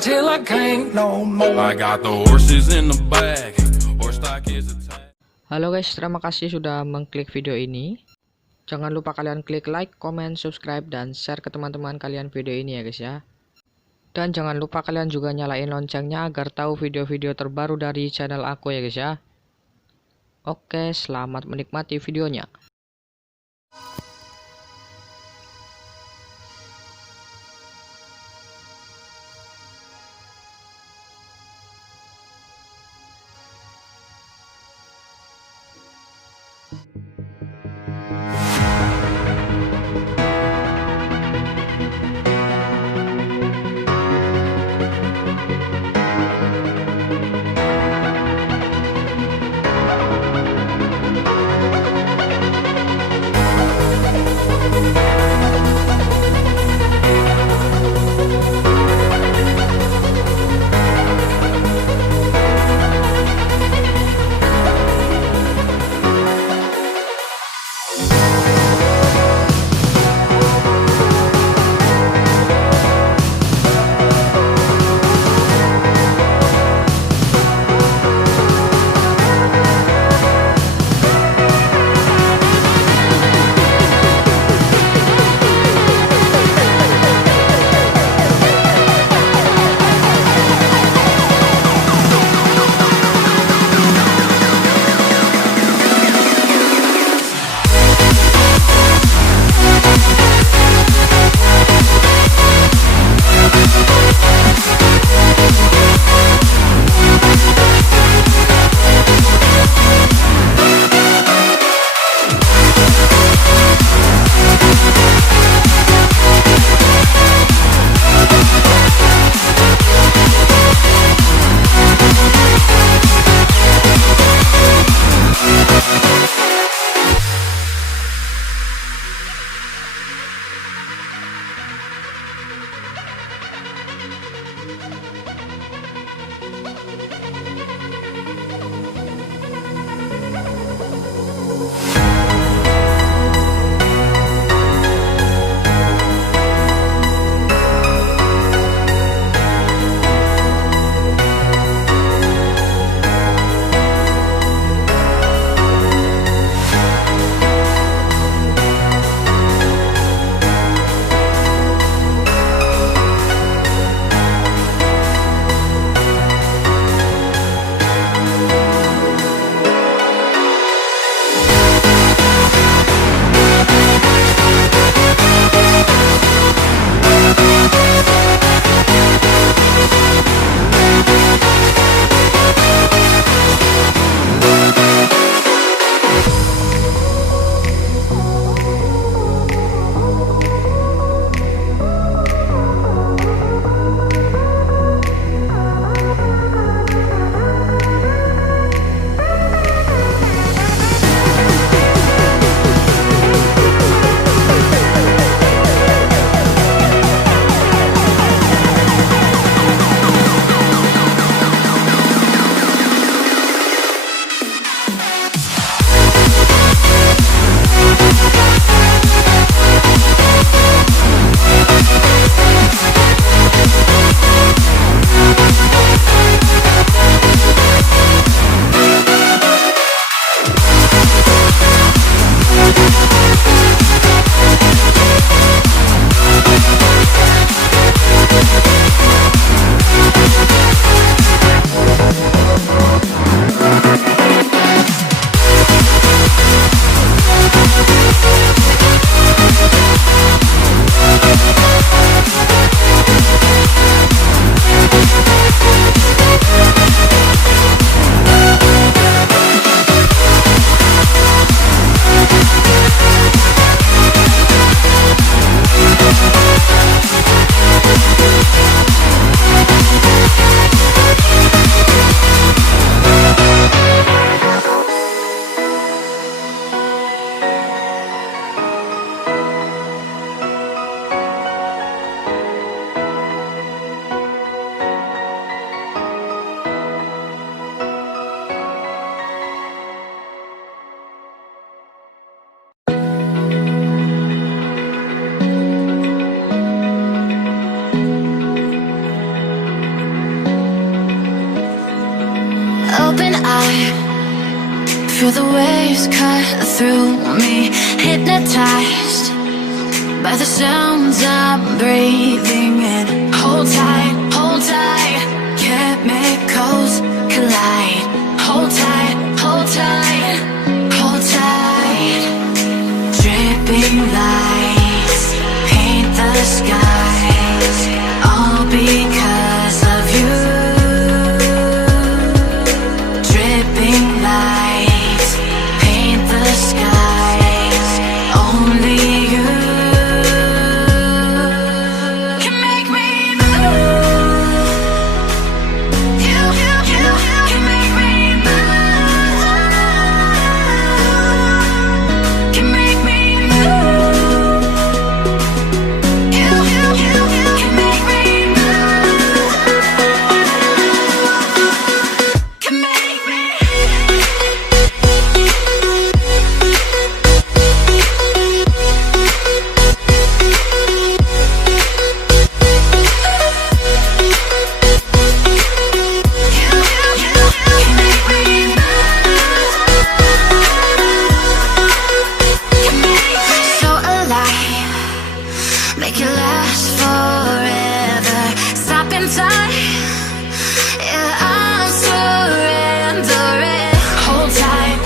Till I can't no more. I got the horses in the back. Horse stock is attack. Halo guys, terima kasih sudah mengklik video ini. Jangan lupa kalian klik like, comment, subscribe, dan share ke teman-teman kalian video ini ya guys ya. Dan jangan lupa kalian juga nyalain loncengnya agar tahu video-video terbaru dari channel aku ya guys ya. Oke, selamat menikmati videonya. Feel the waves cut through me, hypnotized by the sounds I'm breathing in. Hold tight, chemicals collide. Hold tight, hold tight, hold tight. Dripping lights paint the skies, all because of you. Dripping lights paint the skies, only you can make me move. You can make me move. Can make me move. You can make me move. Can make me. So alive, make it last forever. Stop in time, yeah, I'm surrendering. Hold tight,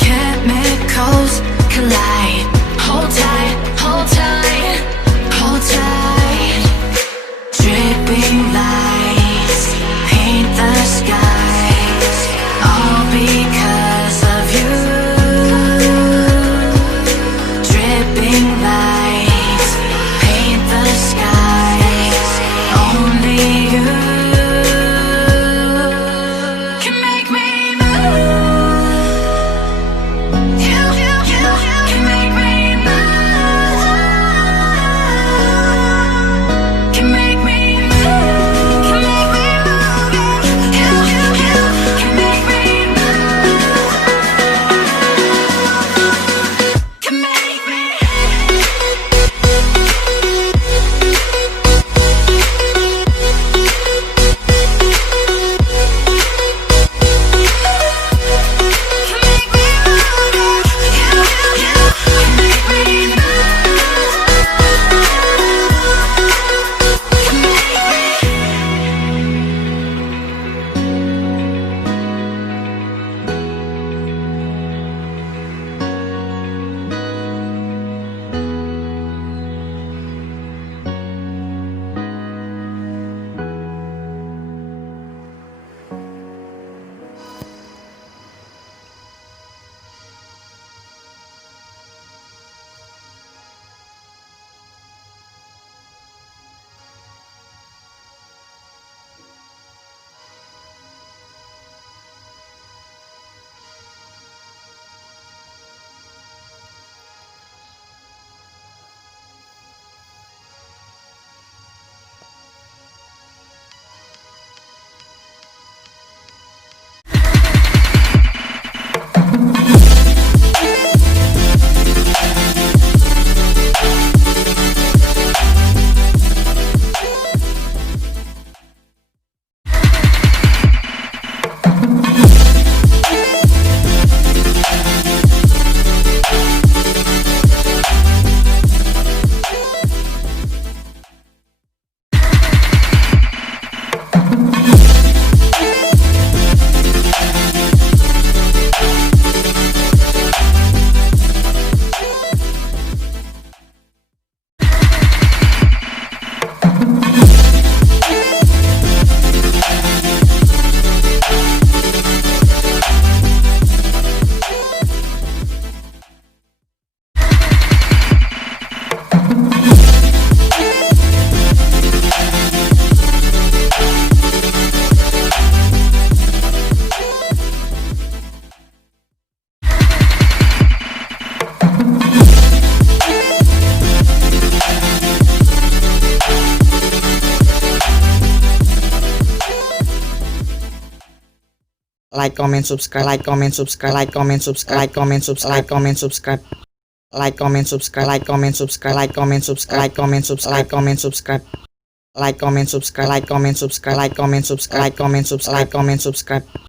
chemicals collide. Hold tight, hold tight, hold tight. Dripping lights paint the skies, all because of you. Dripping lights paint the skies, only you can make me move. You can make me move. Can make me move. Can make me move. You can make me move. Can make me. Like, comment, subscribe. Like, comment, subscribe. Like, comment, subscribe. Like, comment, subscribe. Like, comment, subscribe. Like, comment, subscribe. Like, comment, subscribe. Like, comment, subscribe. Like, comment, subscribe. Like, comment, subscribe. Like, comment, subscribe. Like, comment, subscribe. Like, comment, subscribe. Like, comment, subscribe. Like, comment, subscribe.